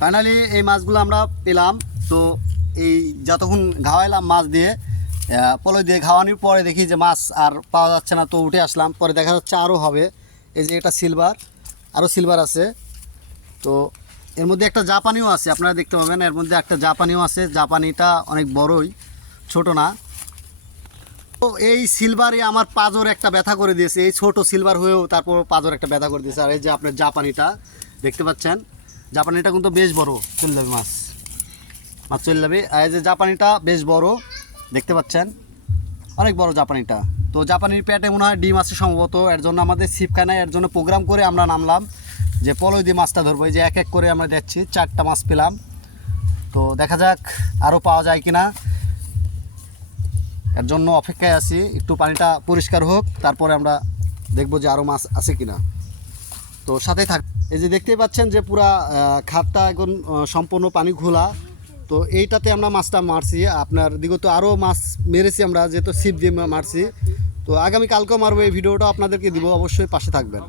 Finally এই মাছগুলো আমরা পেলাম। তো এই যতক্ষণ ঘাওয়াইলাম মাছ দিয়ে পলয় দিয়ে ঘাওয়ানোর পরে দেখি যে মাছ আর পাওয়া যাচ্ছে না, তো উঠে আসলাম। পরে দেখা যাচ্ছে আরও হবে। এই যে এটা সিলভার, আরও সিলভার আছে। তো এর মধ্যে একটা জাপানিও আছে, আপনারা দেখতে পাবেন। এর মধ্যে একটা জাপানিও আছে, জাপানিটা অনেক বড়ই, ছোট না। তো এই সিলভারই আমার পাজর একটা ব্যথা করে দিয়েছে। এই ছোট সিলভার হয়েও তারপর পাজর একটা ব্যথা করে দিয়েছে। আর এই যে আপনার জাপানিটা দেখতে পাচ্ছেন, জাপানিটা কিন্তু বেশ বড়, চলে যাবে মাছ চলে যাবে। আর এই যে জাপানিটা বেশ বড় দেখতে পাচ্ছেন, অনেক বড় জাপানিটা। তো জাপানির পেটে মনে হয় ডিম আছে সম্ভবত, এর জন্য আমাদের ছিপ খানায় এর জন্য প্রোগ্রাম করে আমরা নামলাম যে পলয় দিয়ে মাছটা ধরবো। এই যে এক এক করে আমরা দেখছি 4টা মাছ পেলাম। তো দেখা যাক আরও পাওয়া যায় কিনা, এর জন্য অপেক্ষায় আছি। একটু পানিটা পরিষ্কার হোক, তারপরে আমরা দেখবো যে আরও মাছ আছে কিনা। তো সাথে থাক। এই যে দেখতেই পাচ্ছেন যে পুরা খাতটা এখন সম্পূর্ণ পানি ঘোলা। তো এইটাতে আমরা মাছটা মারছি। আপনার দিগত আরও মাছ মেরেছি আমরা, যেহেতু ছিপ দিয়ে মারছি। তো আগামীকালকেও মারবো, এই ভিডিওটা আপনাদেরকে দিব, অবশ্যই পাশে থাকবেন।